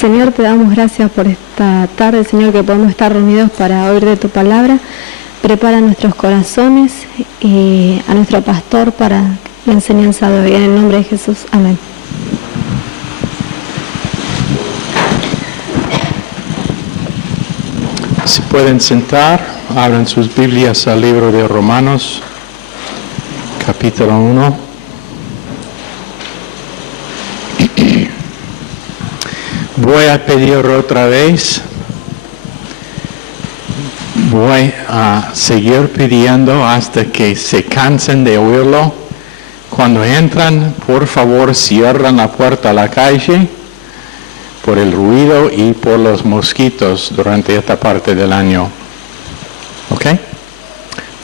Señor, te damos gracias por esta tarde, Señor, que podemos estar reunidos para oír de tu palabra. Prepara nuestros corazones y a nuestro pastor para la enseñanza de hoy. En el nombre de Jesús. Amén. Se pueden sentar, abran sus Biblias al libro de Romanos, capítulo 1. Voy a pedir otra vez, voy a seguir pidiendo hasta que se cansen de oírlo. Cuando entran, por favor, cierran la puerta a la calle por el ruido y por los mosquitos durante esta parte del año. ¿Ok?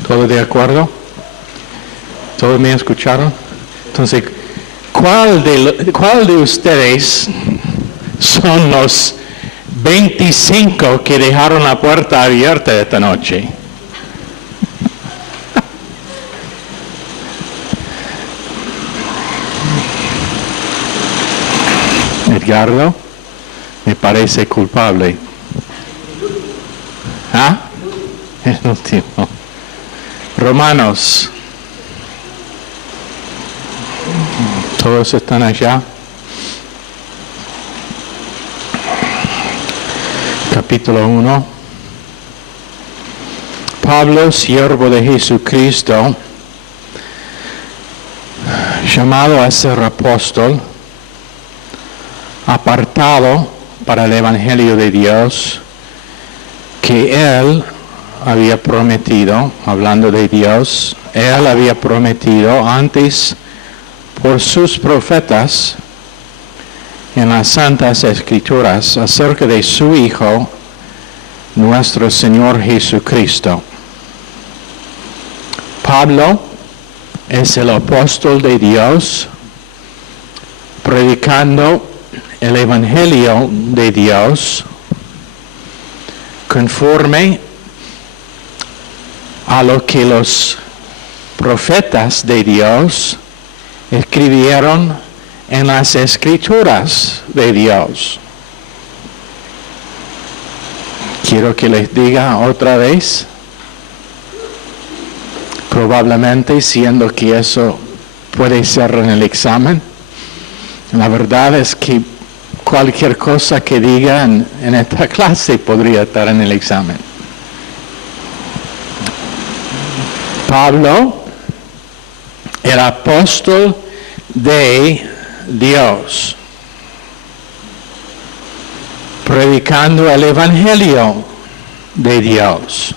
¿Todo de acuerdo? ¿Todos me escucharon? Entonces, ¿cuál de ustedes son los 25 que dejaron la puerta abierta esta noche? Edgardo me parece culpable. ¿Ah? El último. Romanos. Todos están allá. Capítulo 1. Pablo, siervo de Jesucristo, llamado a ser apóstol, apartado para el Evangelio de Dios, que Él había prometido, hablando de Dios, Él había prometido antes por sus profetas en las Santas Escrituras acerca de su Hijo, nuestro Señor Jesucristo. Pablo es el apóstol de Dios, predicando el Evangelio de Dios conforme a lo que los profetas de Dios escribieron en las Escrituras de Dios. Quiero que les diga otra vez, probablemente siendo que eso puede ser en el examen. La verdad es que cualquier cosa que diga en esta clase podría estar en el examen. Pablo, el apóstol de Dios, predicando el Evangelio de Dios,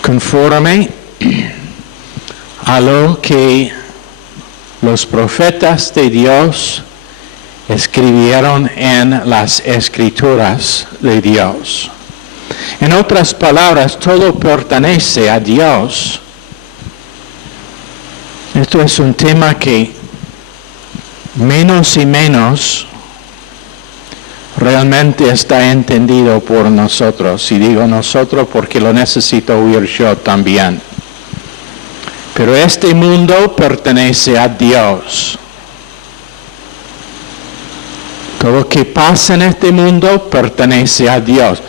conforme a lo que los profetas de Dios escribieron en las Escrituras de Dios. En otras palabras, todo pertenece a Dios. Esto es un tema que menos y menos realmente está entendido por nosotros. Y digo nosotros porque lo necesito oír yo también. Pero este mundo pertenece a Dios. Todo lo que pasa en este mundo pertenece a Dios.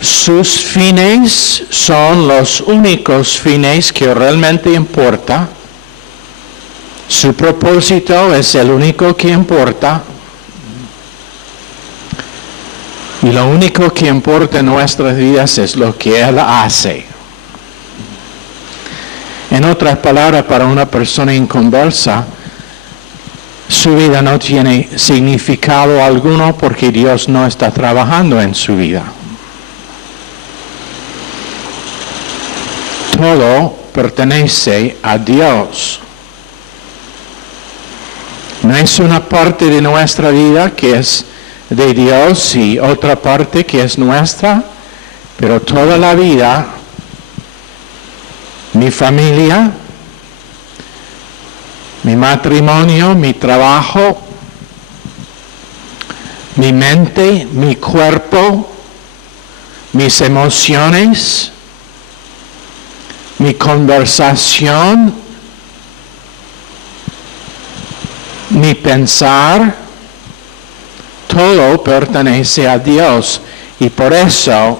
Sus fines son los únicos fines que realmente importan. Su propósito es el único que importa. Y lo único que importa en nuestras vidas es lo que Él hace. En otras palabras, para una persona inconversa, su vida no tiene significado alguno porque Dios no está trabajando en su vida. Todo pertenece a Dios. No es una parte de nuestra vida que es de Dios y otra parte que es nuestra, pero toda la vida, mi familia, mi matrimonio, mi trabajo, mi mente, mi cuerpo, mis emociones, mi conversación, mi pensar, todo pertenece a Dios. Y por eso,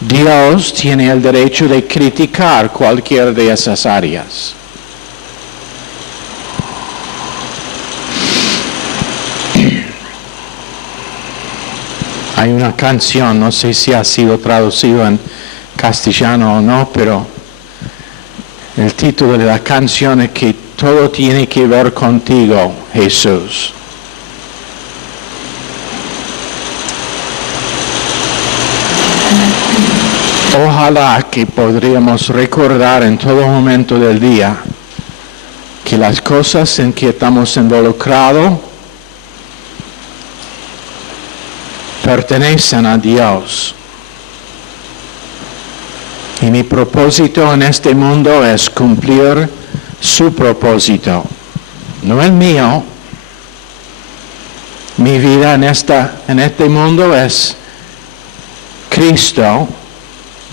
Dios tiene el derecho de criticar cualquier de esas áreas. Hay una canción, no sé si ha sido traducido en castellano o no, pero el título de la canción es que todo tiene que ver contigo, Jesús. Ojalá que podríamos recordar en todo momento del día que las cosas en que estamos involucrados pertenecen a Dios. Y mi propósito en este mundo es cumplir su propósito, no el mío. Mi vida en este mundo es Cristo,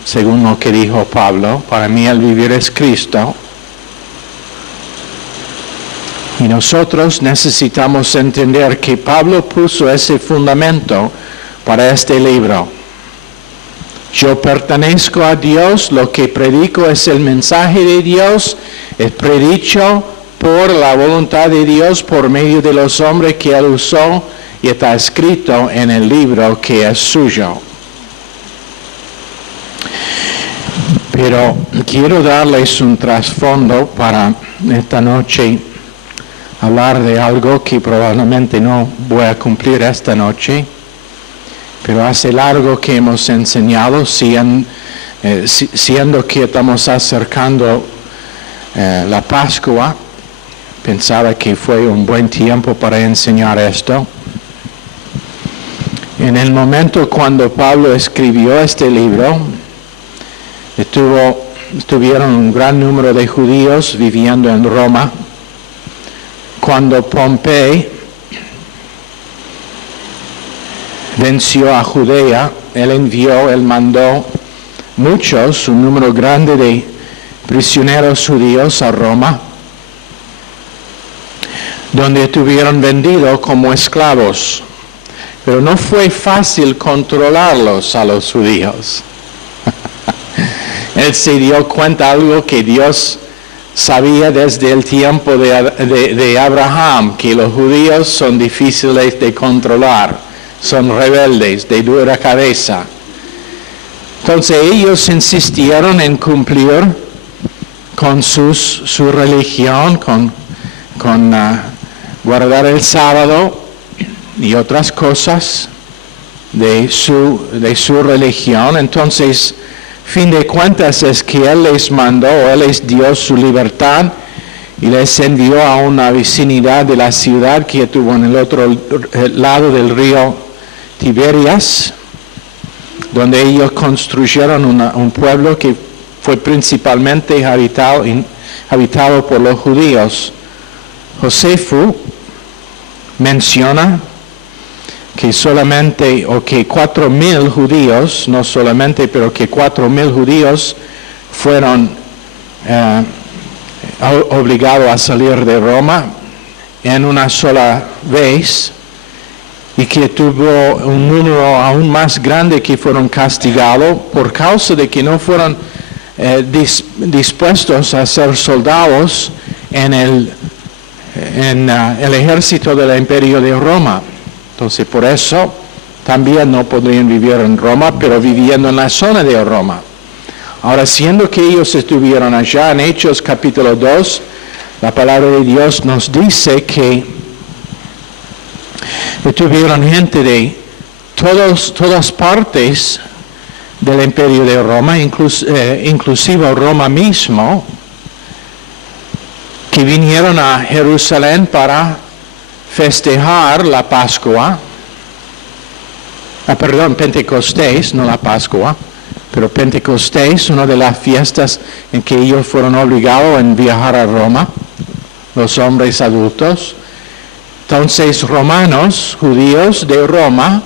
según lo que dijo Pablo. Para mí el vivir es Cristo. Y nosotros necesitamos entender que Pablo puso ese fundamento para este libro. Yo pertenezco a Dios, lo que predico es el mensaje de Dios, es predicho por la voluntad de Dios por medio de los hombres que Él usó y está escrito en el libro que es suyo. Pero quiero darles un trasfondo para esta noche, hablar de algo que probablemente no voy a cumplir esta noche, pero hace largo que hemos enseñado, siendo que estamos acercando la Pascua. Pensaba que fue un buen tiempo para enseñar esto. En el momento cuando Pablo escribió este libro, estuvieron un gran número de judíos viviendo en Roma. Cuando Pompey venció a Judea, él mandó un número grande de prisioneros judíos a Roma, donde estuvieron vendidos como esclavos. Pero no fue fácil controlarlos a los judíos. Él se dio cuenta de algo que Dios sabía desde el tiempo de Abraham, que los judíos son difíciles de controlar, son rebeldes, de dura cabeza. Entonces ellos insistieron en cumplir con su religión, con guardar el sábado y otras cosas de su religión. Entonces, fin de cuentas es que Él les mandó, Él les dio su libertad y les envió a una vecindad de la ciudad que estuvo en el otro lado del río Tiberias, donde ellos construyeron un pueblo que fue principalmente habitado por los judíos. Josefo menciona que solamente, o que 4,000 judíos, no solamente, pero que 4,000 judíos fueron obligados a salir de Roma en una sola vez, y que tuvo un número aún más grande que fueron castigados por causa de que no fueron dispuestos a ser soldados en el ejército del Imperio de Roma. Entonces, por eso también no podrían vivir en Roma, pero viviendo en la zona de Roma. Ahora, siendo que ellos estuvieron allá, en Hechos capítulo 2, la palabra de Dios nos dice que estuvieron gente de todas partes del Imperio de Roma, inclusive Roma mismo, que vinieron a Jerusalén para festejar la Pascua, Pentecostés, no la Pascua, pero Pentecostés, una de las fiestas en que ellos fueron obligados a viajar a Roma, los hombres adultos. Entonces, romanos, judíos de Roma,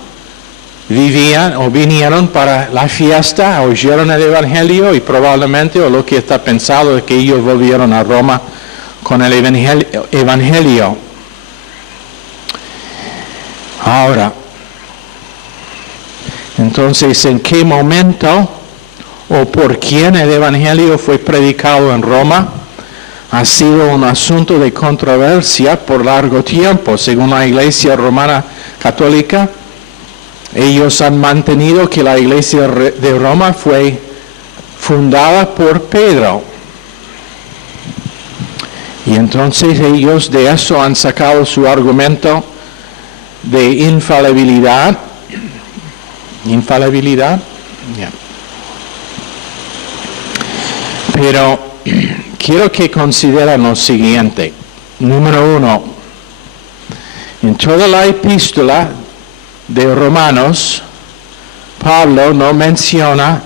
vinieron para la fiesta, oyeron el Evangelio y probablemente, o lo que está pensado, es que ellos volvieron a Roma con el Evangelio. Ahora, entonces, ¿en qué momento o por quién el Evangelio fue predicado en Roma? Ha sido un asunto de controversia por largo tiempo. Según la Iglesia Romana Católica, ellos han mantenido que la Iglesia de Roma fue fundada por Pedro. Y entonces ellos de eso han sacado su argumento de infalibilidad. ¿Infalibilidad? Yeah. Pero quiero que consideren lo siguiente. Número 1. En toda la epístola de Romanos, Pablo no menciona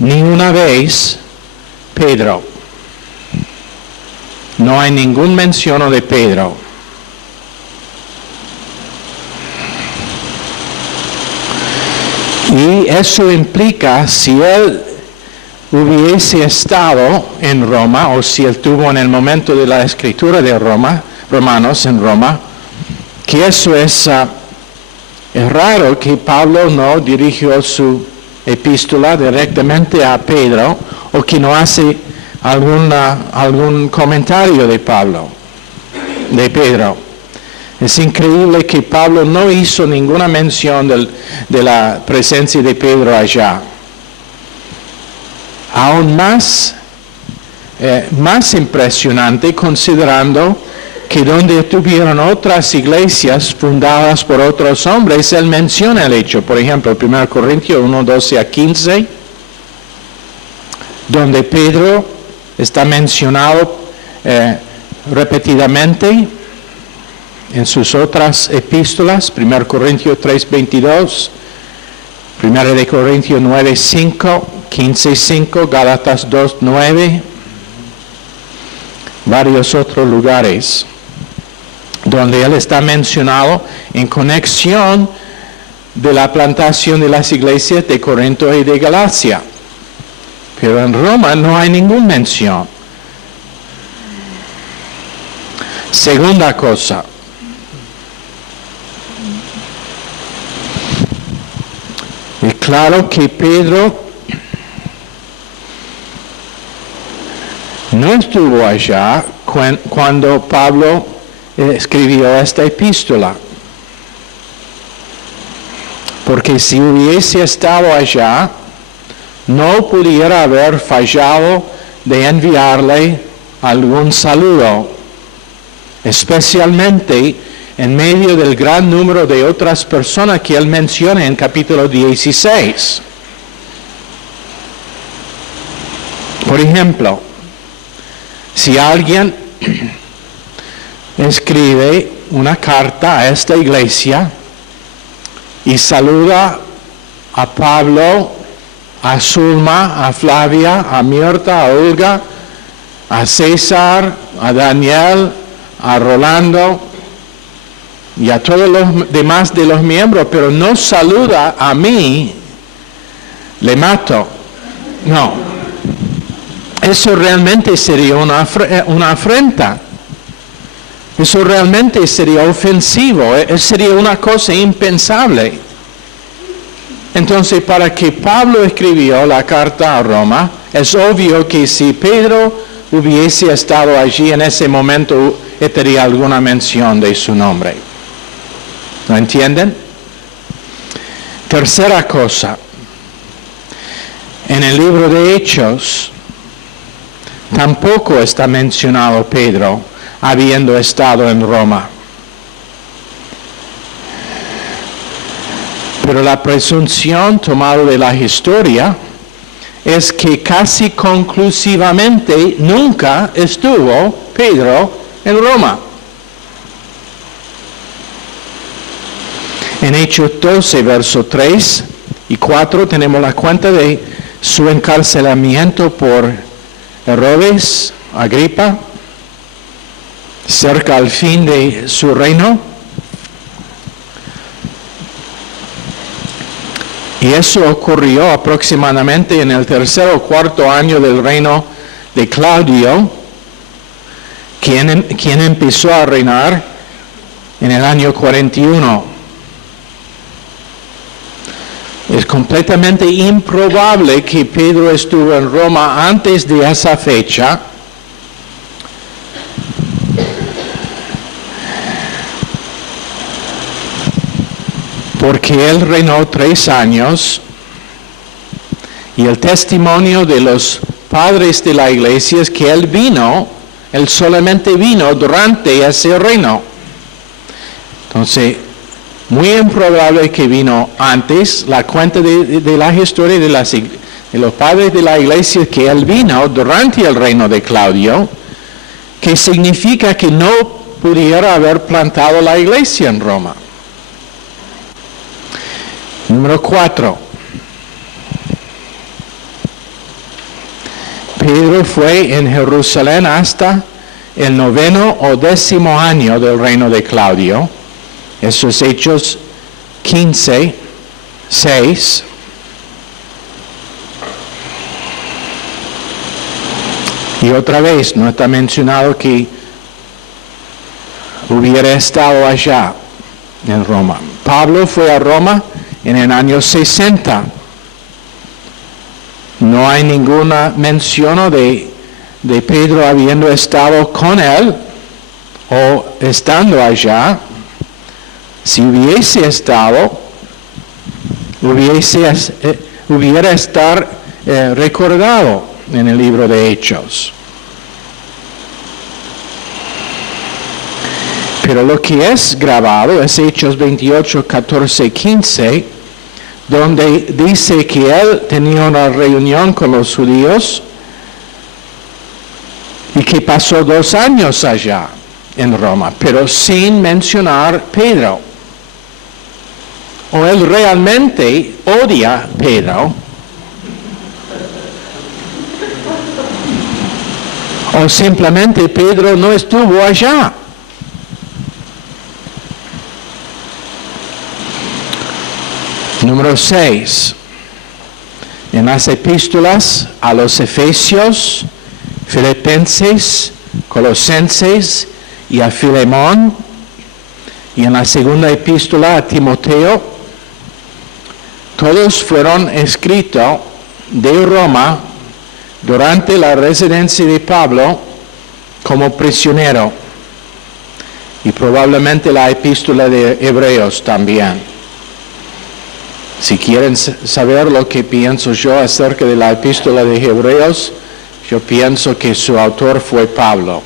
ni una vez Pedro. No hay ningún mención de Pedro. Y eso implica, si él hubiese estado en Roma, o si él estuvo en el momento de la escritura de Romanos en Roma, que eso es raro que Pablo no dirigió su epístola directamente a Pedro, o que no hace algún comentario de Pedro. Es increíble que Pablo no hizo ninguna mención de la presencia de Pedro allá. Aún más impresionante considerando que donde tuvieron otras iglesias fundadas por otros hombres, él menciona el hecho. Por ejemplo, 1 Corintios 1, 12 a 15, donde Pedro está mencionado repetidamente en sus otras epístolas, 1 Corintios 3, 22, 1 Corintios 9, 5, 15, 5, Gálatas 2, 9, varios otros lugares donde él está mencionado en conexión de la plantación de las iglesias de Corinto y de Galacia. Pero en Roma no hay ninguna mención. Segunda cosa. Es claro que Pedro no estuvo allá cuando Pablo escribió esta epístola. Porque si hubiese estado allá, no pudiera haber fallado de enviarle algún saludo, especialmente en medio del gran número de otras personas que él menciona en capítulo 16. Por ejemplo, si alguien escribe una carta a esta iglesia y saluda a Pablo, a Zulma, a Flavia, a Mirta, a Olga, a César, a Daniel, a Rolando y a todos los demás de los miembros, pero no saluda a mí, le mato. No, eso realmente sería una afrenta. Eso realmente sería ofensivo, sería una cosa impensable. Entonces, para que Pablo escribió la carta a Roma, es obvio que si Pedro hubiese estado allí en ese momento, tendría alguna mención de su nombre. ¿Lo entienden? Tercera cosa. En el libro de Hechos, tampoco está mencionado Pedro habiendo estado en Roma. Pero la presunción tomada de la historia es que casi conclusivamente nunca estuvo Pedro en Roma. En Hechos 12, versos 3 y 4 tenemos la cuenta de su encarcelamiento por Herodes Agripa, cerca al fin de su reino. Y eso ocurrió aproximadamente en el tercer o cuarto año del reino de Claudio, quien empezó a reinar en el año 41. Es completamente improbable que Pedro estuvo en Roma antes de esa fecha. Porque él reinó 3 años y el testimonio de los padres de la iglesia es que él solamente vino durante ese reino. Entonces, muy improbable que vino antes. La cuenta de la historia de los padres de la iglesia es que él vino durante el reino de Claudio, que significa que no pudiera haber plantado la iglesia en Roma. Número 4. Pedro fue en Jerusalén hasta el 9º o 10º año del reino de Claudio. Eso es Hechos 15, 6. Y otra vez, no está mencionado que hubiera estado allá en Roma. Pablo fue a Roma en el año 60. No hay ninguna mención de Pedro habiendo estado con él o estando allá. Si hubiese estado, hubiera estar recordado en el libro de Hechos. Pero lo que es grabado es Hechos 28, 14, 15, donde dice que él tenía una reunión con los judíos y que pasó 2 años allá en Roma, pero sin mencionar Pedro. O él realmente odia a Pedro, o simplemente Pedro no estuvo allá. Número 6. En las epístolas a los Efesios, Filipenses, Colosenses y a Filemón, y en la segunda epístola a Timoteo, todos fueron escritos de Roma durante la residencia de Pablo como prisionero, y probablemente la epístola de Hebreos también. Si quieren saber lo que pienso yo acerca de la epístola de Hebreos, yo pienso que su autor fue Pablo.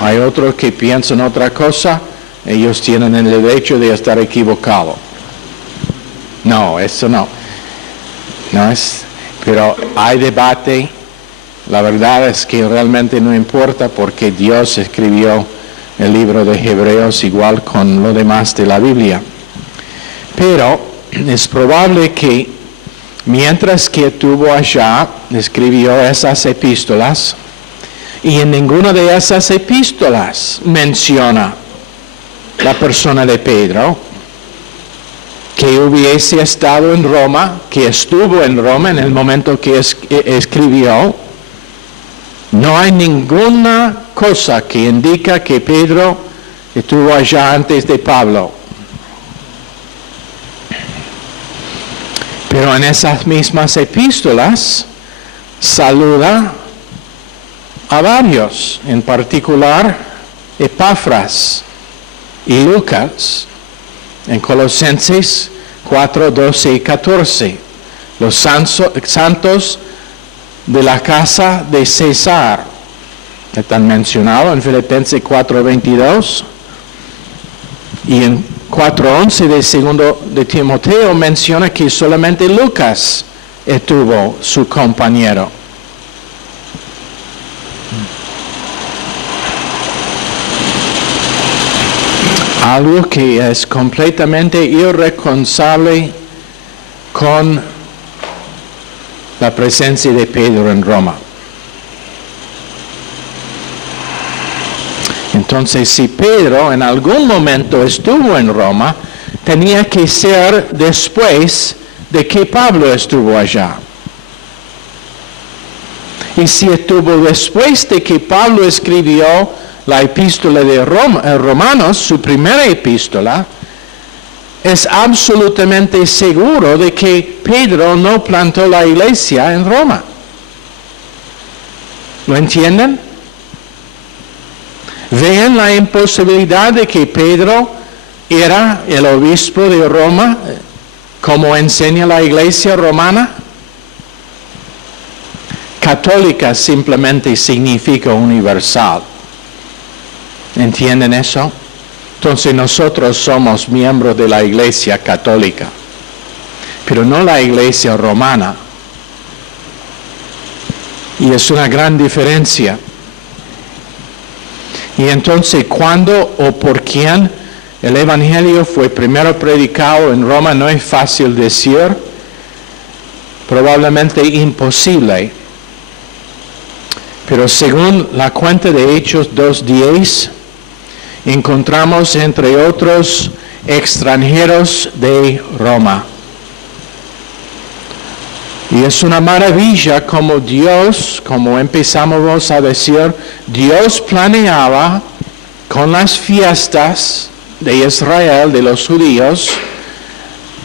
Hay otros que piensan otra cosa, ellos tienen el derecho de estar equivocados. No, eso no. No es, pero hay debate. La verdad es que realmente no importa porque Dios escribió el libro de Hebreos igual con lo demás de la Biblia. Pero es probable que mientras que estuvo allá, escribió esas epístolas, y en ninguna de esas epístolas menciona la persona de Pedro, que hubiese estado en Roma, que estuvo en Roma en el momento que escribió. No hay ninguna cosa que indica que Pedro estuvo allá antes de Pablo. Pero en esas mismas epístolas saluda a varios, en particular Epafras y Lucas, en Colosenses 4, 12 y 14, los santos de la casa de César, están mencionados en Filipenses 4, 22, y en 4:11 de segundo de Timoteo menciona que solamente Lucas estuvo su compañero. Algo que es completamente irreconciliable con la presencia de Pedro en Roma. Entonces, si Pedro en algún momento estuvo en Roma, tenía que ser después de que Pablo estuvo allá. Y si estuvo después de que Pablo escribió la epístola de Romanos, su primera epístola, es absolutamente seguro de que Pedro no plantó la iglesia en Roma. ¿Lo entienden? ¿Ven la imposibilidad de que Pedro era el obispo de Roma, como enseña la iglesia romana? Católica simplemente significa universal. ¿Entienden eso? Entonces nosotros somos miembros de la iglesia católica, pero no la iglesia romana. Y es una gran diferencia. Y entonces, ¿cuándo o por quién el Evangelio fue primero predicado en Roma? No es fácil decir, probablemente imposible. Pero según la cuenta de Hechos 2:10, encontramos entre otros extranjeros de Roma. Y es una maravilla como Dios, como empezamos a decir, Dios planeaba con las fiestas de Israel, de los judíos,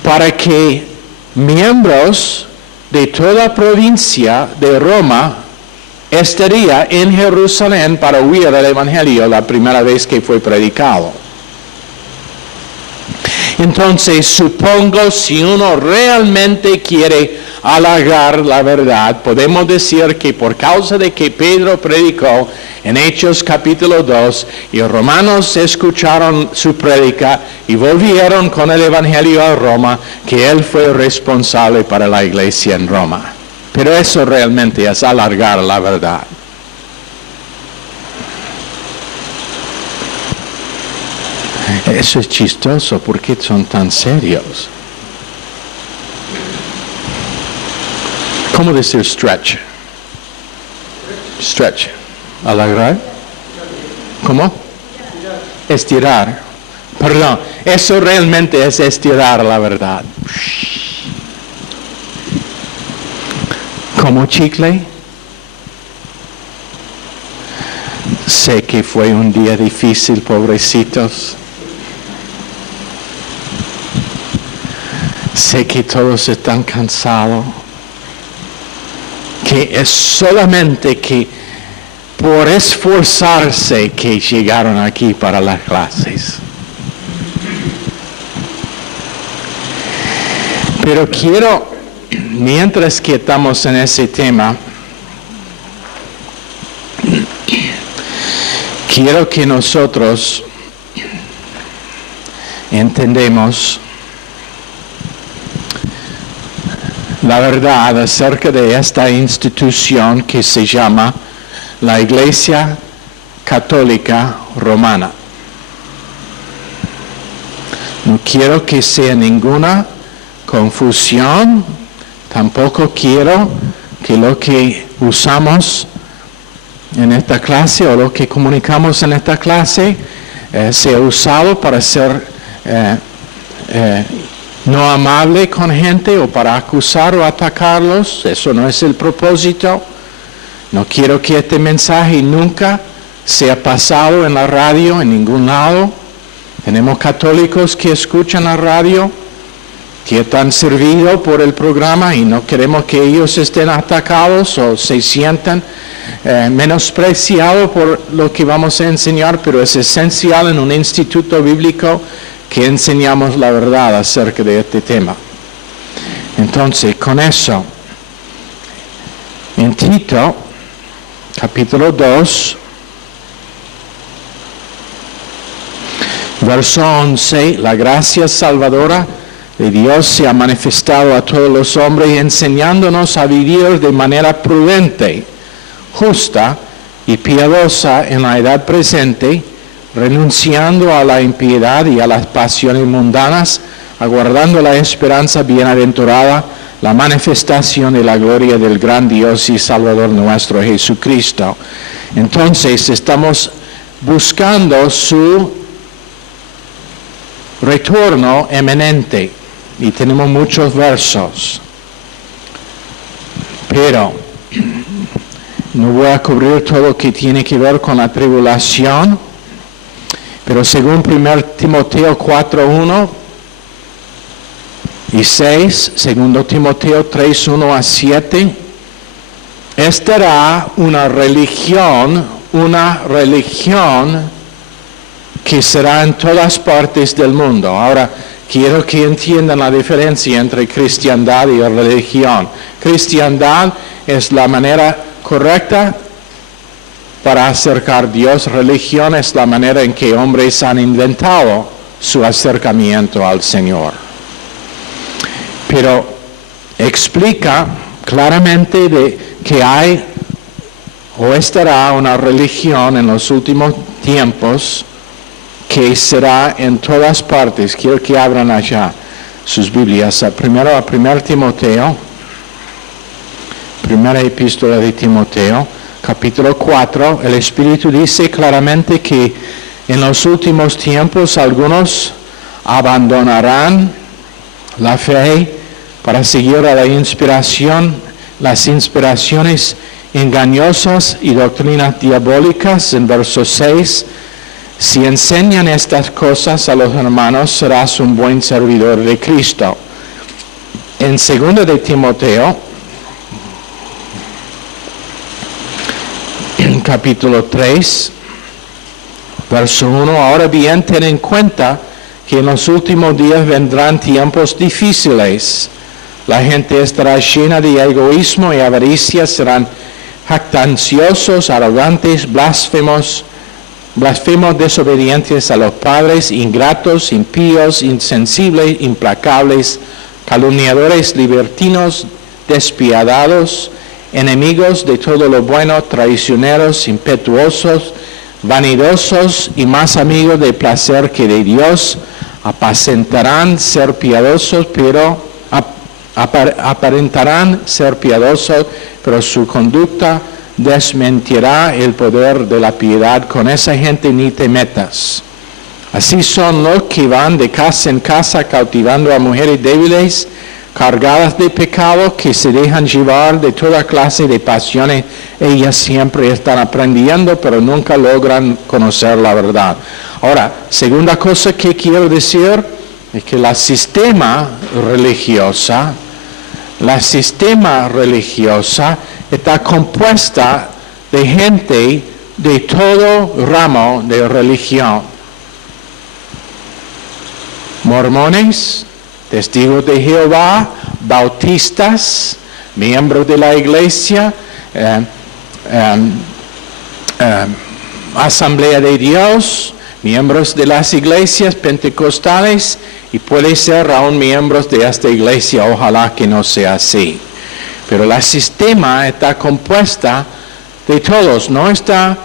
para que miembros de toda provincia de Roma estaría en Jerusalén para oír el Evangelio la primera vez que fue predicado. Entonces, supongo, si uno realmente quiere alargar la verdad, podemos decir que por causa de que Pedro predicó en Hechos capítulo 2 y romanos escucharon su prédica y volvieron con el Evangelio a Roma, que él fue responsable para la iglesia en Roma. Pero eso realmente es alargar la verdad. Eso es chistoso, ¿por qué son tan serios? ¿Cómo decir stretch? Stretch. ¿Alargar? ¿Cómo? Estirar. Perdón, eso realmente es estirar la verdad. ¿Como chicle? Sé que fue un día difícil, pobrecitos. Sé que todos están cansados. Que es solamente que por esforzarse que llegaron aquí para las clases. Pero quiero, mientras que estamos en ese tema, quiero que nosotros entendemos la verdad acerca de esta institución que se llama la Iglesia Católica Romana. No quiero que sea ninguna confusión, tampoco quiero que lo que usamos en esta clase o lo que comunicamos en esta clase sea usado para ser no amable con gente o para acusar o atacarlos. Eso no es el propósito. No quiero que este mensaje nunca sea pasado en la radio, en ningún lado. Tenemos católicos que escuchan la radio, que están servidos por el programa y no queremos que ellos estén atacados o se sientan menospreciados por lo que vamos a enseñar, pero es esencial en un instituto bíblico que enseñamos la verdad acerca de este tema. Entonces, con eso, en Tito, capítulo 2, verso 11, la gracia salvadora de Dios se ha manifestado a todos los hombres, enseñándonos a vivir de manera prudente, justa y piadosa en la edad presente, renunciando a la impiedad y a las pasiones mundanas, aguardando la esperanza bienaventurada, la manifestación de la gloria del gran Dios y Salvador nuestro Jesucristo. Entonces estamos buscando su retorno eminente y tenemos muchos versos, pero no voy a cubrir todo lo que tiene que ver con la tribulación. Pero según 1 Timoteo 4:1, Y 6, 2 Timoteo 3, 1 a 7, estará una religión que será en todas partes del mundo. Ahora, quiero que entiendan la diferencia entre cristiandad y religión. Cristiandad es la manera correcta para acercar a Dios. Religión es la manera en que hombres han inventado su acercamiento al Señor. Pero explica claramente de que hay o estará una religión en los últimos tiempos que será en todas partes. Quiero que abran allá sus Biblias. Primero a 1 Timoteo, primera epístola de Timoteo, capítulo 4. El Espíritu dice claramente que en los últimos tiempos algunos abandonarán la fe para seguir a las inspiraciones engañosas y doctrinas diabólicas. En verso 6, si enseñan estas cosas a los hermanos, serás un buen servidor de Cristo. En 2 de Timoteo, capítulo 3, verso 1, ahora bien, ten en cuenta que en los últimos días vendrán tiempos difíciles. La gente estará llena de egoísmo y avaricia, serán jactanciosos, arrogantes, blasfemos, desobedientes a los padres, ingratos, impíos, insensibles, implacables, calumniadores, libertinos, despiadados, enemigos de todo lo bueno, traicioneros, impetuosos, vanidosos y más amigos del placer que de Dios. Aparentarán ser piadosos, pero su conducta desmentirá el poder de la piedad. Con esa gente ni te metas. Así son los que van de casa en casa cautivando a mujeres débiles, cargadas de pecado, que se dejan llevar de toda clase de pasiones. Ellas siempre están aprendiendo, pero nunca logran conocer la verdad. Ahora, segunda cosa que quiero decir es que la sistema religiosa está compuesta de gente de todo ramo de religión. Mormones, testigos de Jehová, bautistas, miembros de la iglesia, Asamblea de Dios, miembros de las iglesias pentecostales, y puede ser aún miembros de esta iglesia. Ojalá que no sea así. Pero el sistema está compuesta de todos, no está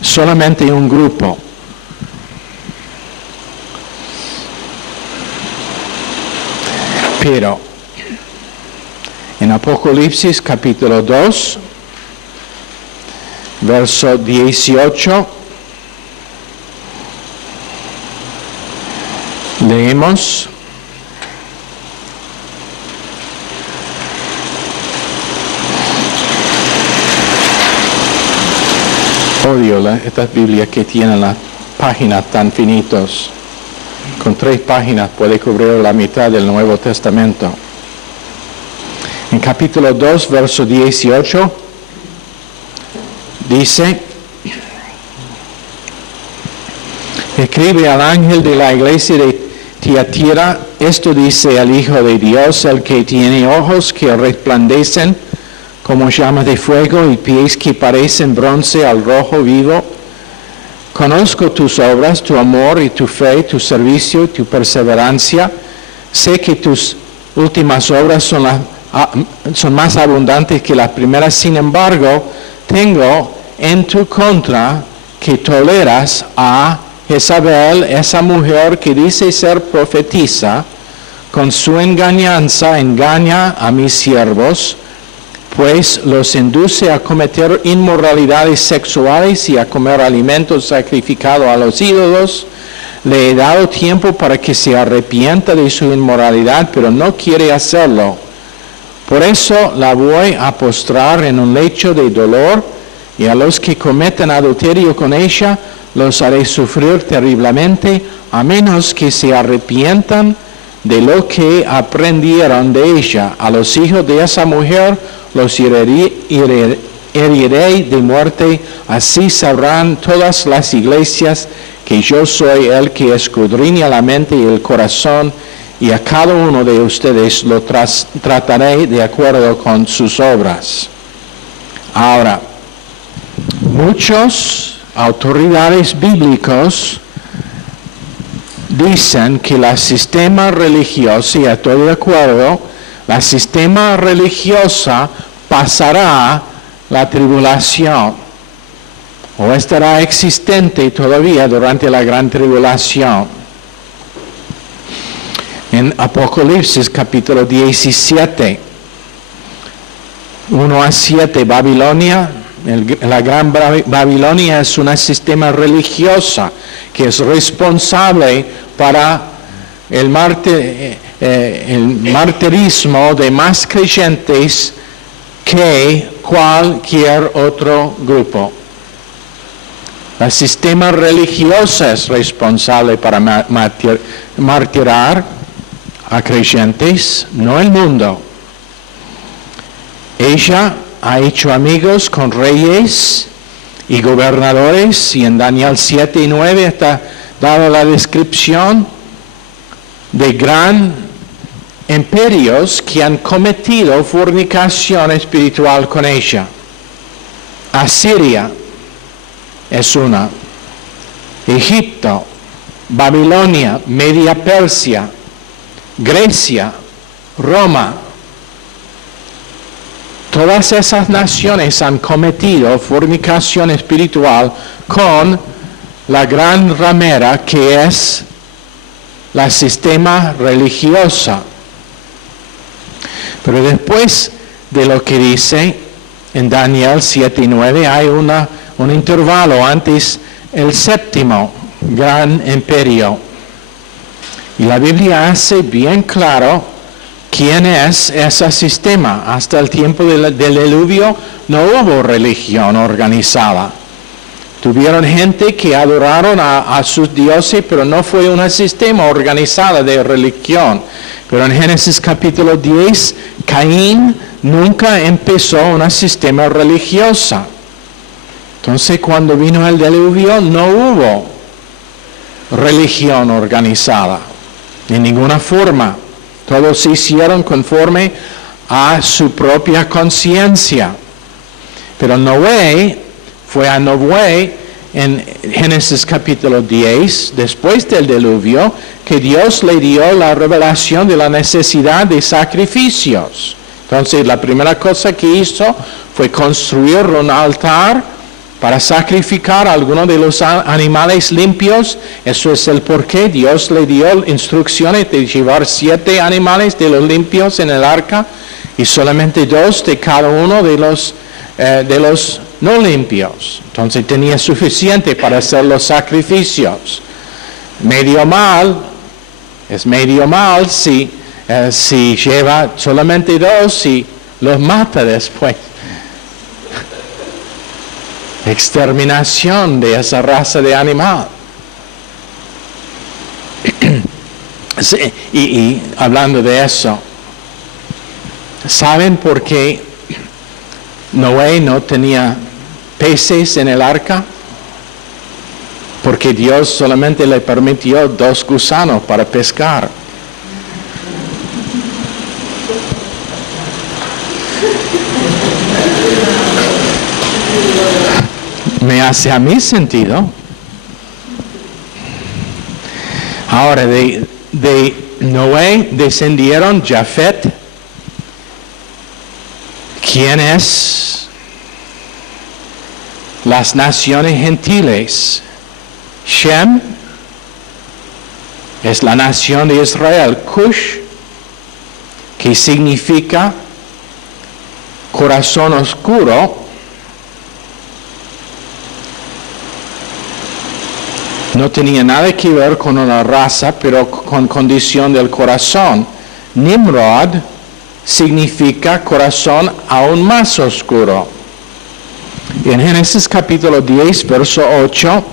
solamente un grupo. Pero en Apocalipsis capítulo 2, verso 18, leemos: odio estas Biblias que tienen las páginas tan finitos. Con 3 páginas puede cubrir la mitad del Nuevo Testamento. En capítulo 2, verso 18, dice: escribe al ángel de la iglesia de Tiatira, esto dice el Hijo de Dios, el que tiene ojos que resplandecen como llamas de fuego y pies que parecen bronce al rojo vivo. Conozco tus obras, tu amor y tu fe, tu servicio y tu perseverancia. Sé que tus últimas obras son más abundantes que las primeras. Sin embargo, tengo en tu contra que toleras a Jezabel, esa mujer que dice ser profetisa. Con su engañanza engaña a mis siervos, pues los induce a cometer inmoralidades sexuales y a comer alimentos sacrificados a los ídolos. Le he dado tiempo para que se arrepienta de su inmoralidad, pero no quiere hacerlo. Por eso la voy a postrar en un lecho de dolor, y a los que cometen adulterio con ella los haré sufrir terriblemente, a menos que se arrepientan de lo que aprendieron de ella. A los hijos de esa mujer los heriré de muerte, así sabrán todas las iglesias que yo soy el que escudriña la mente y el corazón, y a cada uno de ustedes lo trataré de acuerdo con sus obras. Ahora, muchas autoridades bíblicos dicen que el sistema religioso, y estoy de acuerdo, el sistema religioso pasará la tribulación, o estará existente todavía durante la gran tribulación. En Apocalipsis capítulo 17, 1 a 7, Babilonia, la gran Babilonia es un sistema religioso que es responsable para el martirismo de más creyentes que cualquier otro grupo. El sistema religioso es responsable para martirar a creyentes, no el mundo. Ella ha hecho amigos con reyes y gobernadores, y en Daniel 7 y 9 está dada la descripción de gran imperios que han cometido fornicación espiritual con ella. Asiria es una, Egipto, Babilonia, Media Persia, Grecia, Roma. Todas esas naciones han cometido fornicación espiritual con la gran ramera que es el sistema religioso. Pero después de lo que dice en Daniel 7 y 9 hay un intervalo antes el séptimo gran imperio. Y la Biblia hace bien claro quién es ese sistema. Hasta el tiempo del diluvio no hubo religión organizada. Tuvieron gente que adoraron a sus dioses, pero no fue un sistema organizado de religión. Pero en Génesis capítulo 10, Caín nunca empezó un sistema religioso. Entonces, cuando vino el diluvio, no hubo religión organizada, de ninguna forma. Todos se hicieron conforme a su propia conciencia. Pero Noé, fue a Noé en Génesis capítulo 10, después del diluvio, que Dios le dio la revelación de la necesidad de sacrificios. Entonces, la primera cosa que hizo fue construir un altar para sacrificar a alguno de los animales limpios. Eso es el porqué Dios le dio instrucciones de llevar 7 animales de los limpios en el arca y solamente 2 de cada uno de los no limpios. Entonces tenía suficiente para hacer los sacrificios. Medio mal si lleva solamente 2 y los mata después. Exterminación de esa raza de animal. Sí, y hablando de eso, ¿saben por qué Noé no tenía peces en el arca? Porque Dios solamente le permitió 2 gusanos para pescar. Me hace a mí sentido. Ahora, de Noé descendieron Jafet. ¿Quién es? Las naciones gentiles. Shem es la nación de Israel. Cush, que significa corazón oscuro, no tenía nada que ver con una raza, pero con condición del corazón. Nimrod significa corazón aún más oscuro. Y en Génesis capítulo 10, verso 8,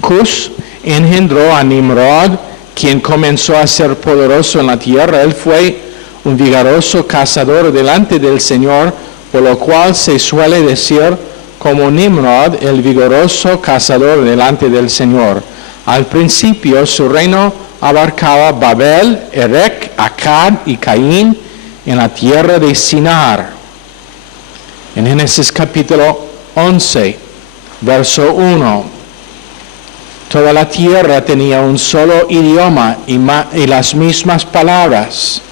Cush engendró a Nimrod quien comenzó a ser poderoso en la tierra. Él fue un vigoroso cazador delante del Señor, por lo cual se suele decir como Nimrod, el vigoroso cazador delante del Señor. Al principio su reino abarcaba Babel, Erech, Akkad y Caín en la tierra de Sinar. En Génesis capítulo 11, verso 1, toda la tierra tenía un solo idioma y las mismas palabras.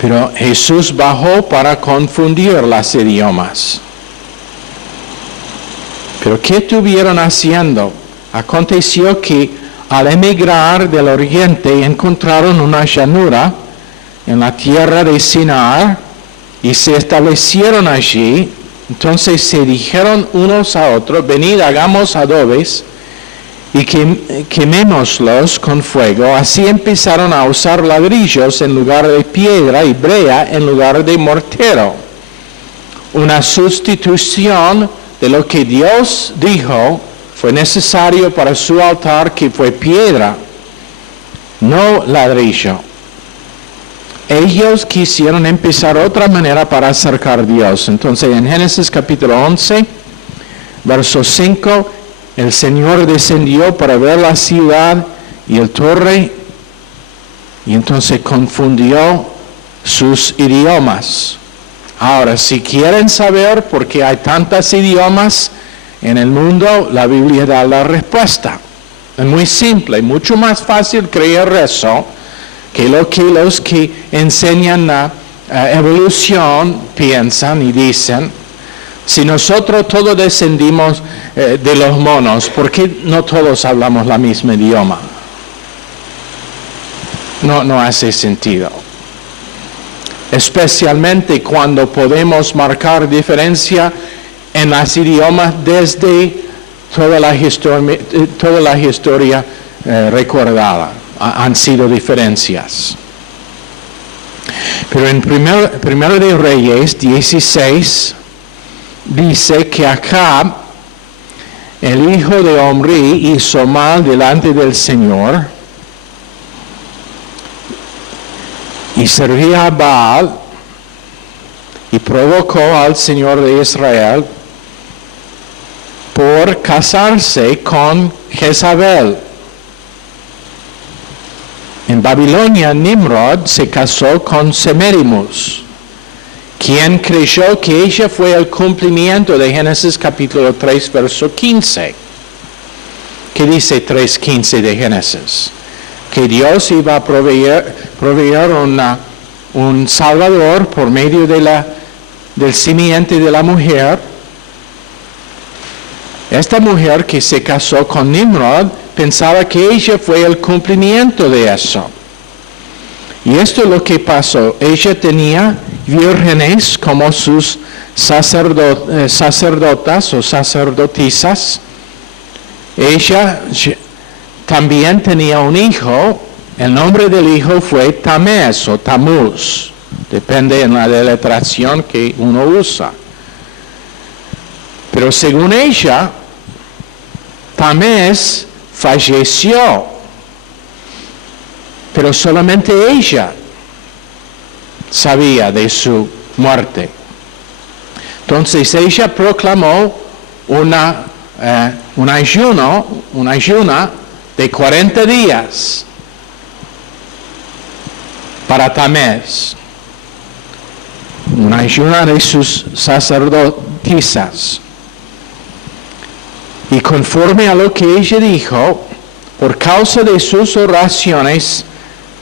Pero Jesús bajó para confundir los idiomas. Pero ¿qué estuvieron haciendo? Aconteció que al emigrar del oriente encontraron una llanura en la tierra de Sinar y se establecieron allí. Entonces se dijeron unos a otros: venid, hagamos adobes y quemémoslos con fuego. Así empezaron a usar ladrillos en lugar de piedra y brea en lugar de mortero. Una sustitución de lo que Dios dijo fue necesario para su altar, que fue piedra, no ladrillo. Ellos quisieron empezar otra manera para acercar a Dios. Entonces en Génesis capítulo 11, verso 5, el Señor descendió para ver la ciudad y el torre, y entonces confundió sus idiomas. Ahora, si quieren saber por qué hay tantos idiomas en el mundo, la Biblia da la respuesta. Es muy simple, mucho más fácil creer eso que lo que los que enseñan la evolución piensan y dicen. Si nosotros todos descendimos de los monos, ¿por qué no todos hablamos el mismo idioma? No hace sentido. Especialmente cuando podemos marcar diferencia en los idiomas desde toda la historia recordada. Han sido diferencias. Pero en Primero de Reyes 16 dice que Acab, el hijo de Omri, hizo mal delante del Señor y servía a Baal y provocó al Señor de Israel por casarse con Jezabel. En Babilonia, Nimrod se casó con Semerimus, quien creyó que ella fue el cumplimiento de Génesis capítulo 3, verso 15. ¿Qué dice 3:15 de Génesis? Que Dios iba a proveer un Salvador por medio del simiente de la mujer. Esta mujer que se casó con Nimrod pensaba que ella fue el cumplimiento de eso. Y esto es lo que pasó. Ella tenía vírgenes como sus sacerdotas o sacerdotisas. Ella también tenía un hijo. El nombre del hijo fue Tamés o Tamuz. Depende en la deletración que uno usa. Pero según ella, Tamés falleció. Pero solamente ella sabía de su muerte. Entonces ella proclamó un ayuno de 40 días para Tamés. Un ayuno de sus sacerdotisas. Y conforme a lo que ella dijo, por causa de sus oraciones,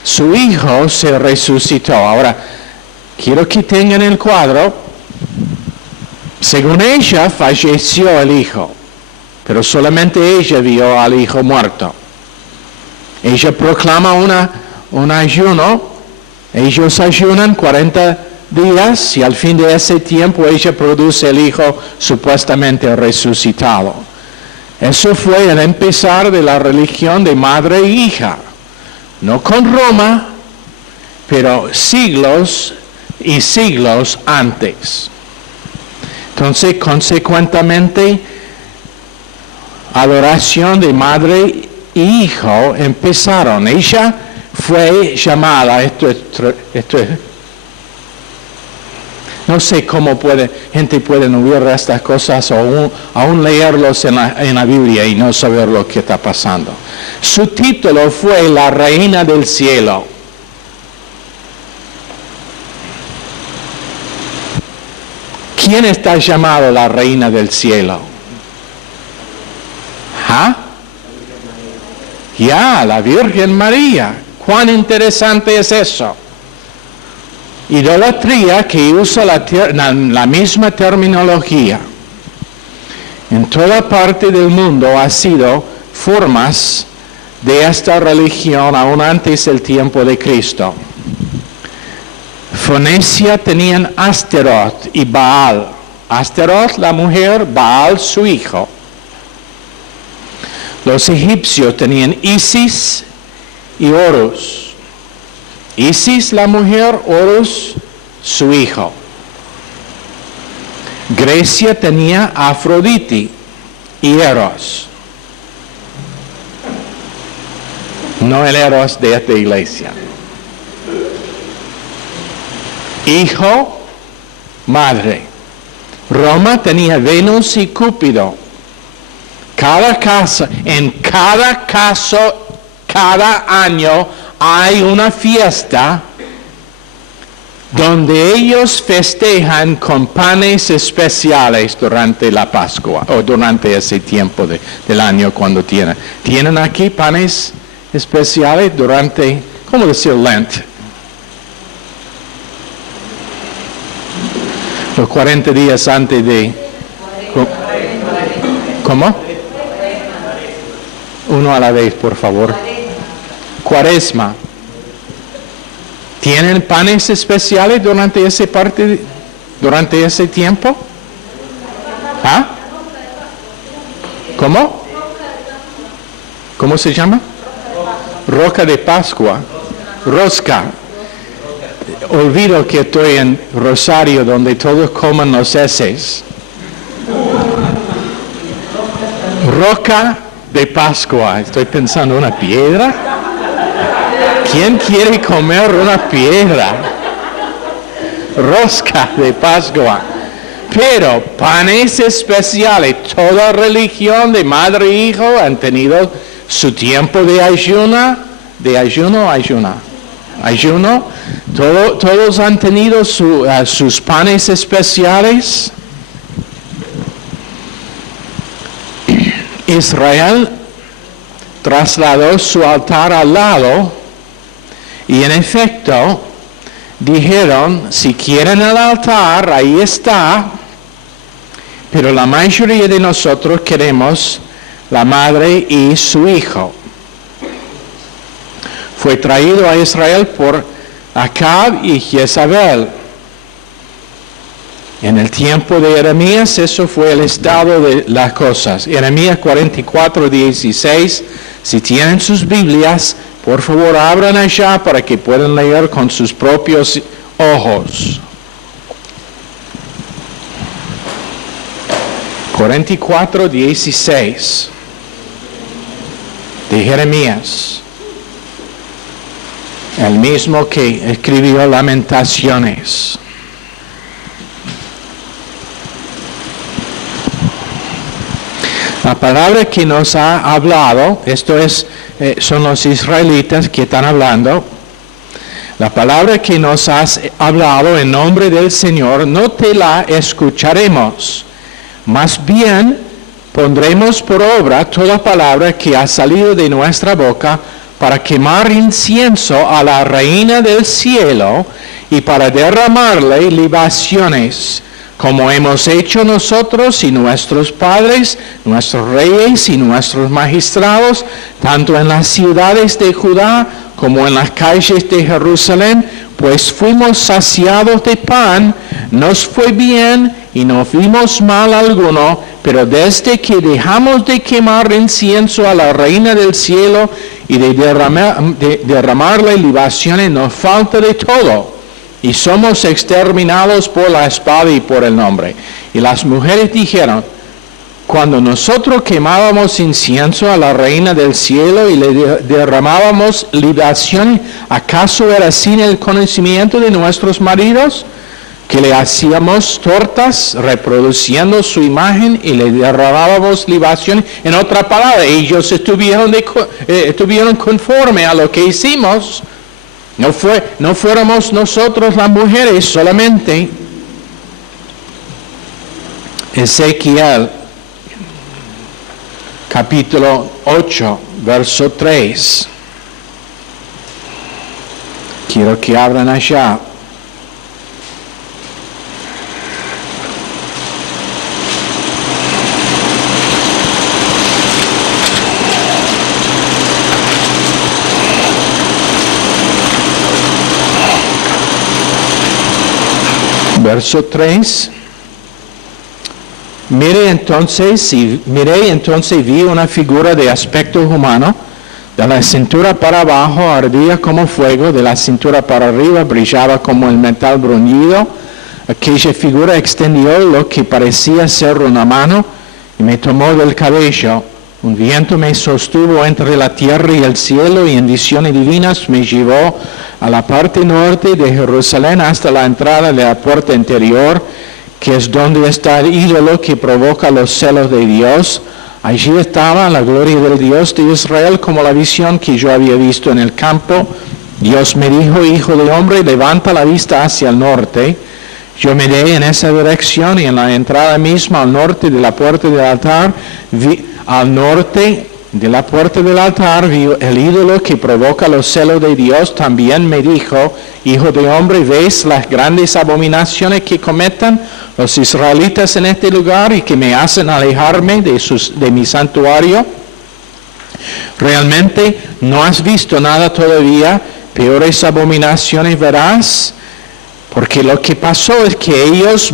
su hijo se resucitó. Ahora, quiero que tengan el cuadro. Según ella, falleció el hijo, pero solamente ella vio al hijo muerto. Ella proclama un ayuno. Ellos ayunan 40 días y al fin de ese tiempo ella produce el hijo supuestamente resucitado. Eso fue el empezar de la religión de madre e hija. No con Roma, pero siglos y siglos antes. Entonces, consecuentemente, adoración de madre hijo empezaron. Ella fue llamada, esto es, no sé cómo gente puede oír estas cosas o aún leerlos en la Biblia y no saber lo que está pasando. Su título fue la Reina del Cielo. ¿Quién está llamado la Reina del Cielo? ¿Ah? Ya, la Virgen María. ¿Cuán interesante es eso? Idolatría que usa la misma terminología. En toda parte del mundo ha sido formas de esta religión aún antes del tiempo de Cristo. Fonecia tenían Asteroth y Baal. Asteroth la mujer, Baal su hijo. Los egipcios tenían Isis y Horus. Isis la mujer, Horus su hijo. Grecia tenía Afrodite y Eros. No el Eros de esta iglesia. Hijo, madre. Roma tenía Venus y Cúpido. En cada caso, cada año hay una fiesta donde ellos festejan con panes especiales durante la Pascua o durante ese tiempo del año cuando tienen. Tienen aquí panes especiales durante, ¿cómo decir Lent? Los 40 días antes de... ¿Cómo? Uno a la vez, por favor. Cuaresma. ¿Tienen panes especiales durante ese tiempo? ¿Ah? ¿Cómo? ¿Cómo se llama? Roca de Pascua. Rosca. Olvido que estoy en Rosario, donde todos comen los heces. Roca de Pascua. Estoy pensando, ¿una piedra? ¿Quién quiere comer una piedra? Rosca de Pascua. Pero panes especiales. Toda religión de madre e hijo han tenido su tiempo de ayuno. Todos han tenido sus panes especiales. Israel trasladó su altar al lado y en efecto dijeron, si quieren el altar, ahí está, pero la mayoría de nosotros queremos la madre y su hijo. Fue traído a Israel por Acab y Jezabel. En el tiempo de Jeremías, eso fue el estado de las cosas. Jeremías 44:16. Si tienen sus Biblias, por favor abran allá para que puedan leer con sus propios ojos. 44:16 de Jeremías. El mismo que escribió Lamentaciones. La palabra que nos ha hablado, son los israelitas que están hablando. La palabra que nos has hablado en nombre del Señor, no te la escucharemos. Más bien, pondremos por obra toda palabra que ha salido de nuestra boca para quemar incienso a la Reina del Cielo y para derramarle libaciones, como hemos hecho nosotros y nuestros padres, nuestros reyes y nuestros magistrados, tanto en las ciudades de Judá como en las calles de Jerusalén, pues fuimos saciados de pan, nos fue bien y no vimos mal alguno, pero desde que dejamos de quemar incienso a la Reina del Cielo y de derramarle libaciones, nos falta de todo. Y somos exterminados por la espada y por el nombre. Y las mujeres dijeron, cuando nosotros quemábamos incienso a la reina del cielo y le derramábamos libación, ¿acaso era sin el conocimiento de nuestros maridos? Que le hacíamos tortas reproduciendo su imagen y le derramábamos libación. En otra palabra, ellos estuvieron conforme a lo que hicimos. No fuéramos nosotros las mujeres solamente. Ezequiel capítulo 8, verso 3. Quiero que abran allá. Verso 3. Miré entonces y vi una figura de aspecto humano, de la cintura para abajo ardía como fuego, de la cintura para arriba brillaba como el metal bruñido. Aquella figura extendió lo que parecía ser una mano y me tomó del cabello. Un viento me sostuvo entre la tierra y el cielo y en visiones divinas me llevó a la parte norte de Jerusalén hasta la entrada de la puerta interior, que es donde está el ídolo que provoca los celos de Dios. Allí estaba la gloria del Dios de Israel, como la visión que yo había visto en el campo. Dios me dijo: hijo de hombre, levanta la vista hacia el norte. Yo miré en esa dirección y en la entrada misma al norte de la puerta del altar, vi el ídolo que provoca los celos de Dios. También me dijo: hijo de hombre, ¿ves las grandes abominaciones que cometen los israelitas en este lugar y que me hacen alejarme de mi santuario? ¿Realmente no has visto nada todavía? Peores abominaciones verás. Porque lo que pasó es que ellos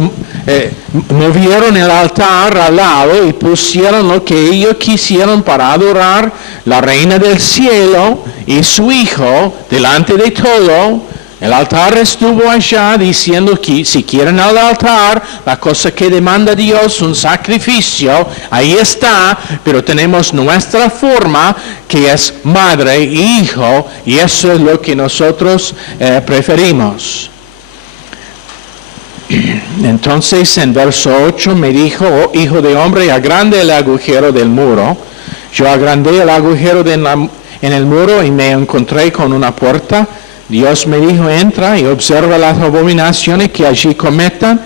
movieron el altar al lado y pusieron lo que ellos quisieron para adorar la reina del cielo y su hijo delante de todo. El altar estuvo allá diciendo que si quieren al altar, la cosa que demanda Dios, un sacrificio, ahí está, pero tenemos nuestra forma que es madre e hijo, y eso es lo que nosotros preferimos. Entonces en verso 8 me dijo: oh, hijo de hombre, agrande el agujero del muro. Yo agrandé el agujero en el muro y me encontré con una puerta. Dios me dijo: entra y observa las abominaciones que allí cometan.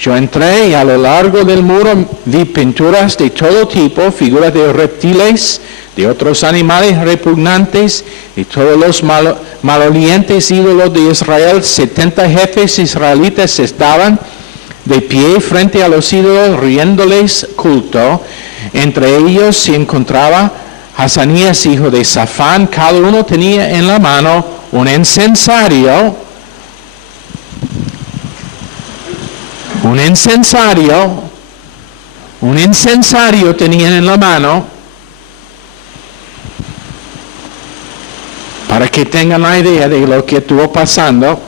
Yo entré y a lo largo del muro vi pinturas de todo tipo, figuras de reptiles, de otros animales repugnantes, y todos los malolientes ídolos de Israel. 70 jefes israelitas estaban de pie frente a los ídolos, riéndoles culto. Entre ellos se encontraba Hazanías, hijo de Safán. Cada uno tenía en la mano un incensario. Un incensario tenían en la mano, para que tengan la idea de lo que estuvo pasando,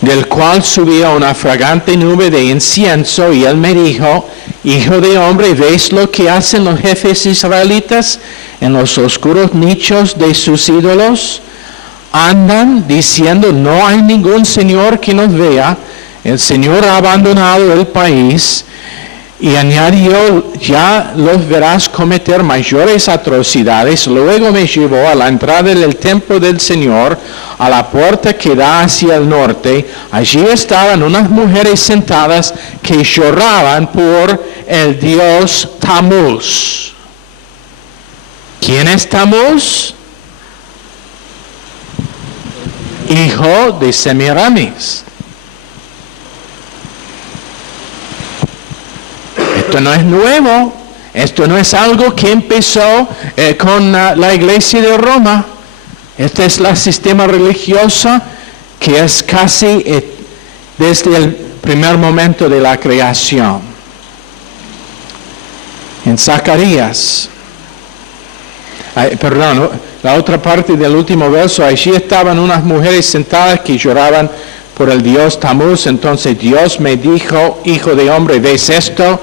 del cual subía una fragante nube de incienso, y él me dijo: hijo de hombre, ¿ves lo que hacen los jefes israelitas en los oscuros nichos de sus ídolos? Andan diciendo: no hay ningún Señor que nos vea. El Señor ha abandonado el país. Y añadió: ya los verás cometer mayores atrocidades. Luego me llevó a la entrada del templo del Señor, a la puerta que da hacia el norte. Allí estaban unas mujeres sentadas que lloraban por el dios Tamuz. ¿Quién es Tamuz? Hijo de Semiramis. Esto no es nuevo, esto no es algo que empezó con la iglesia de Roma. Este es el sistema religioso que es casi desde el primer momento de la creación. En Zacarías, la otra parte del último verso: allí estaban unas mujeres sentadas que lloraban por el dios Tamuz. Entonces Dios me dijo: hijo de hombre, ¿ves esto?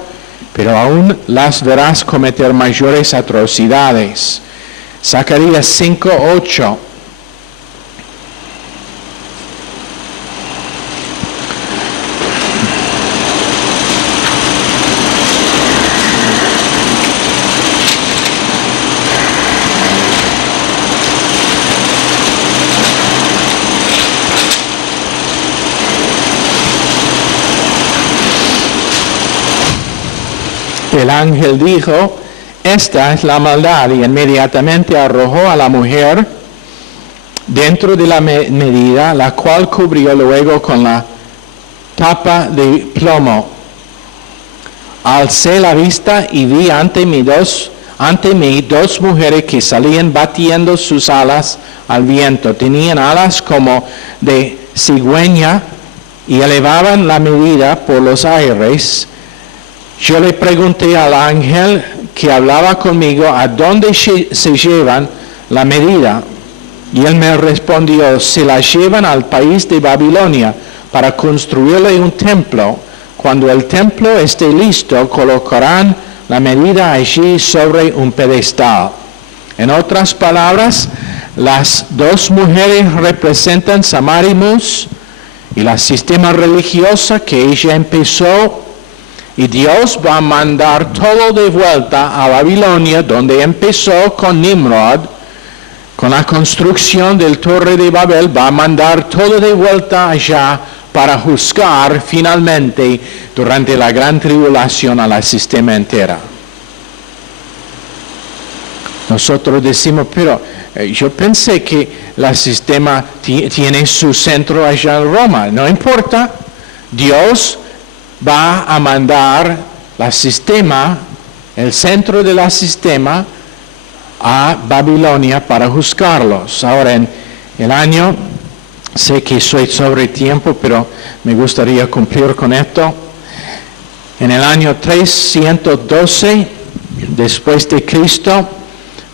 pero aún las verás cometer mayores atrocidades. Zacarías 5:8. El ángel dijo, esta es la maldad, y inmediatamente arrojó a la mujer dentro de la medida, la cual cubrió luego con la tapa de plomo. Alcé la vista y vi ante mí dos mujeres que salían batiendo sus alas al viento. Tenían alas como de cigüeña y elevaban la medida por los aires. Yo le pregunté al ángel que hablaba conmigo, ¿a dónde se llevan la medida? Y él me respondió, se la llevan al país de Babilonia para construirle un templo. Cuando el templo esté listo, colocarán la medida allí sobre un pedestal. En otras palabras, las dos mujeres representan Samarimus y el sistema religioso que ella empezó. Y Dios va a mandar todo de vuelta a Babilonia, donde empezó con Nimrod, con la construcción del Torre de Babel, va a mandar todo de vuelta allá para juzgar finalmente durante la gran tribulación a la sistema entera. Nosotros decimos, pero yo pensé que el sistema tiene su centro allá en Roma. No importa, Dios va a mandar el centro de la sistema a Babilonia para juzgarlos. Ahora, en el año, sé que soy sobre tiempo, pero me gustaría cumplir con esto. En el año 312, después de Cristo,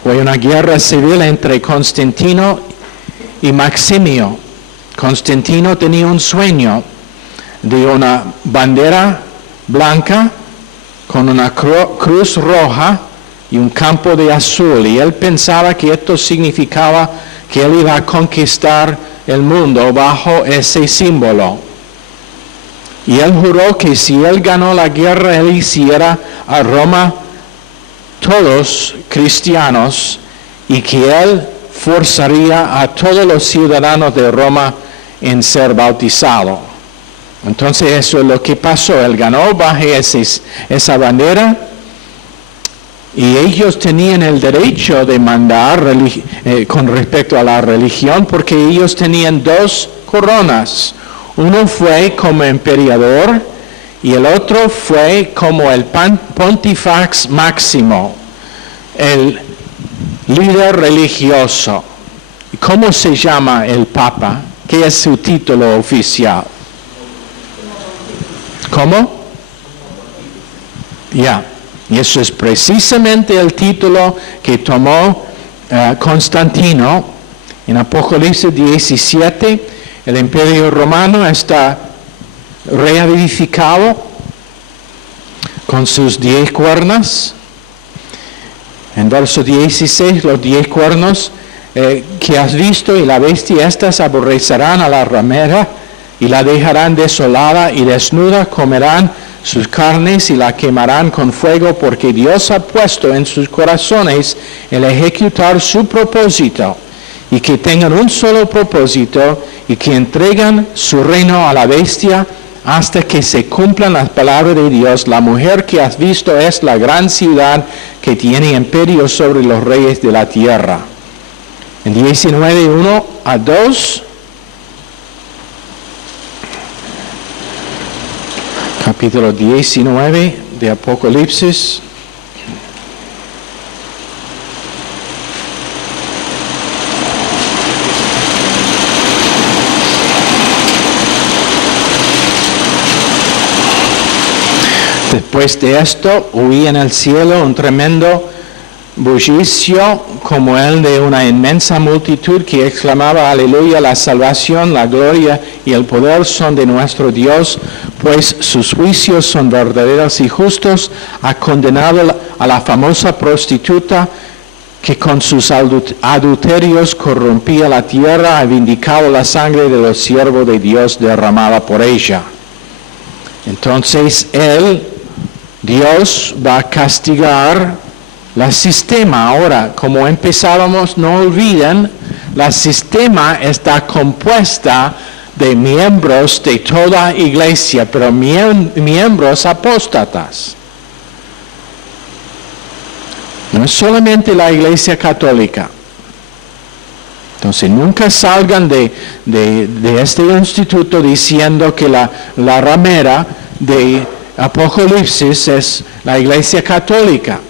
fue una guerra civil entre Constantino y Maximio. Constantino tenía un sueño de una bandera blanca con una cruz roja y un campo de azul, y él pensaba que esto significaba que él iba a conquistar el mundo bajo ese símbolo. Y él juró que si él ganó la guerra, él hiciera a Roma todos cristianos y que él forzaría a todos los ciudadanos de Roma en ser bautizados. Entonces eso es lo que pasó. Él ganó bajo esa bandera y ellos tenían el derecho de mandar con respecto a la religión, porque ellos tenían dos coronas. Uno fue como emperador y el otro fue como el Pontifex Máximo, el líder religioso. ¿Cómo se llama el Papa? ¿Qué es su título oficial? ¿Cómo? Ya. Y eso es precisamente el título que tomó Constantino en Apocalipsis 17. El Imperio Romano está reedificado con sus 10 cuernos. En verso 16, los 10 cuernos que has visto y la bestia estas aborrecerán a la ramera y la dejarán desolada y desnuda, comerán sus carnes y la quemarán con fuego, porque Dios ha puesto en sus corazones el ejecutar su propósito, y que tengan un solo propósito, y que entregan su reino a la bestia hasta que se cumplan las palabras de Dios. La mujer que has visto es la gran ciudad que tiene imperio sobre los reyes de la tierra. En 19, 1 a 2, capítulo 19 de Apocalipsis. Después de esto, oí en el cielo un tremendo bullicio como el de una inmensa multitud que exclamaba: aleluya, la salvación, la gloria y el poder son de nuestro Dios, pues sus juicios son verdaderos y justos. Ha condenado a la famosa prostituta que con sus adulterios corrompía la tierra, ha vindicado la sangre de los siervos de Dios derramada por ella. Entonces Dios va a castigar el sistema. Ahora, como empezábamos, no olviden, el sistema está compuesta de miembros de toda iglesia, pero miembros apóstatas. No es solamente la iglesia católica. Entonces, nunca salgan de este instituto diciendo que la ramera de Apocalipsis es la iglesia católica.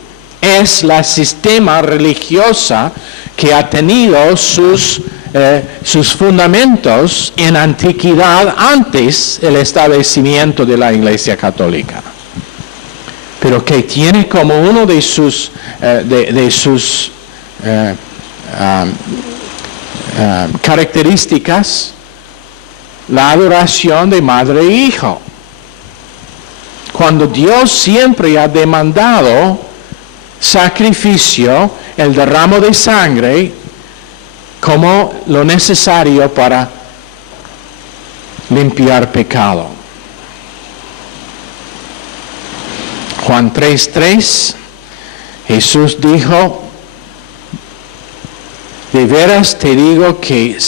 Es la sistema religiosa que ha tenido sus fundamentos en antigüedad, antes del establecimiento de la iglesia católica. Pero que tiene como uno de sus características la adoración de madre e hijo. Cuando Dios siempre ha demandado sacrificio, el derramo de sangre, como lo necesario para limpiar pecado. Juan 3:3, Jesús dijo: de veras te digo que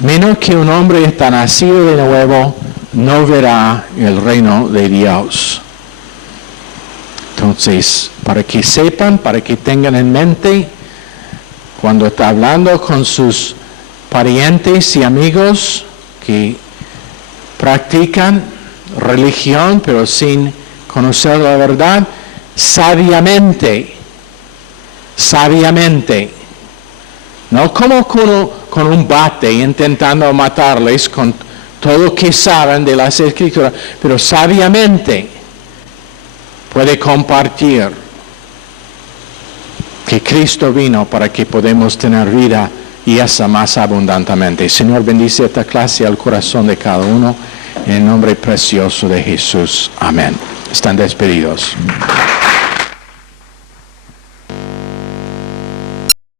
menos que un hombre está nacido de nuevo, no verá el reino de Dios. Entonces, para que sepan, para que tengan en mente, cuando está hablando con sus parientes y amigos que practican religión pero sin conocer la verdad, sabiamente, no como con un bate intentando matarles con todo lo que saben de las Escrituras, pero sabiamente puede compartir que Cristo vino para que podamos tener vida y esa más abundantemente. Señor, bendice esta clase al corazón de cada uno, en el nombre precioso de Jesús. Amén. Están despedidos.